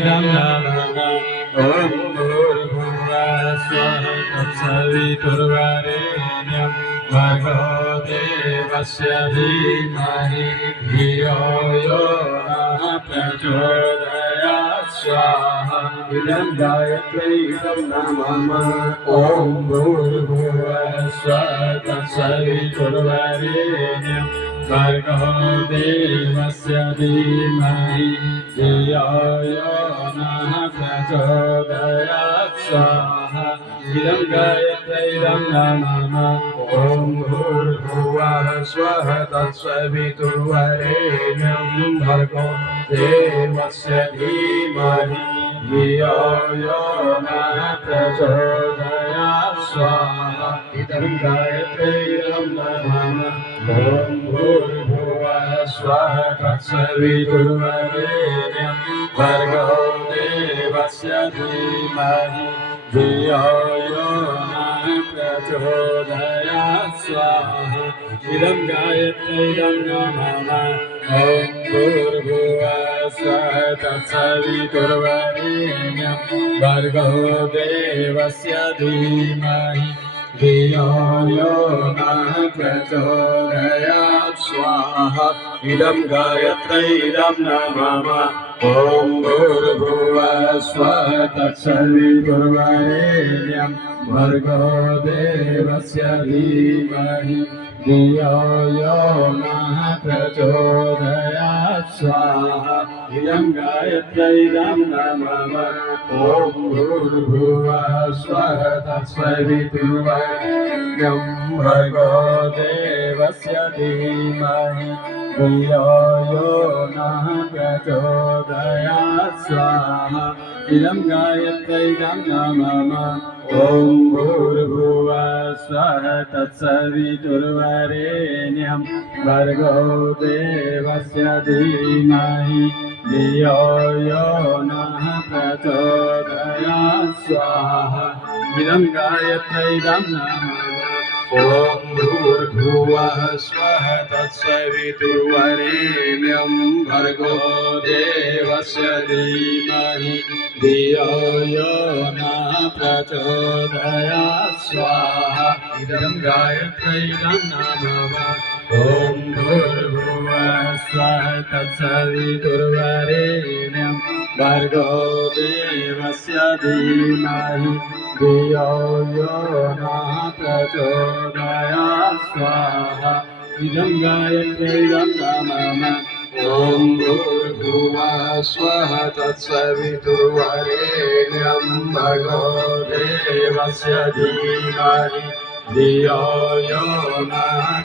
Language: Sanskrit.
ॐ भूर्भुवः स्वः तत्सवितुर्वरेण्यं भर्गो देवस्य धीमहि धियो यो नः प्रचोदयात् स्वाहा इदं गायत्र्यै इदं नमः ॐ भूर्भुवः स्वः तत्सवितुर्वरेण्यं भर्गो देवस्य धीमहि धियो यो नः प्रचोदयात् स्वाहा इदं गायत्र्यै इदं नमः ॐ भूर्भुवः स्वः तत्सवितुर्वरेण्यं भर्गो देवस्य धीमहि धियो यो नः प्रचोदयात् स्वाहा इदं गायत्र्यै इदं नमः ॐ भूर्भुवः स्वः तत्सवितुर्वरेण्यं भर्गो देवस्य धीमहि धियो यो नः प्रचोदयात् स्वाहा इदं गायत्र्यै इदं नमः ॐ भूर्भुवः स्वः तत्सवितुर्वरेण्यं भर्गो देवस्य धीमहि धियो यो नः प्रचोदयात् स्वाहा इदं गायत्र्यै इदं नमः ॐ भूर्भुवः स्वः तत्सवितुर्वरेण्यं भर्गो देवस्य धीमहि धियो यो नः प्रचोदयात् स्वाहा इदं गायत्र्यै इदं नमः ॐ भूर्भुवः स्वः तत्सवितुर्वरेण्यं भर्गो देवस्य धीमहि धियो यो नः प्रचोदयात् स्वाहा इदं गायत्र्यै इदं नमः ॐ भूर्भुवः स्वः तत्सवितुर्वरेण्यं भर्गो देवस्य धीमहि धियो यो नः प्रचोदयात् स्वाहा इदं गायत्र्यै इदं नमः ॐ भूर्भुवः स्वः तत्सवितुर्वरेण्यं भर्गो देवस्य धीमहि धियो यो नः प्रचोदयात् स्वाहा इदं गायत्र्यै इदं नमः ॐ भूर्भुवः स्वः तत्सवितुर्वरेण्यं भर्गो देवस्य धीमहि धियो यो नः प्रचोदयात् स्वाहा इदं गायत्र्यै इदं नमः ॐ भूर्भुवः स्वः तत्सवितुर्वरेण्यं भर्गो देवस्य धीमहि धियो यो नः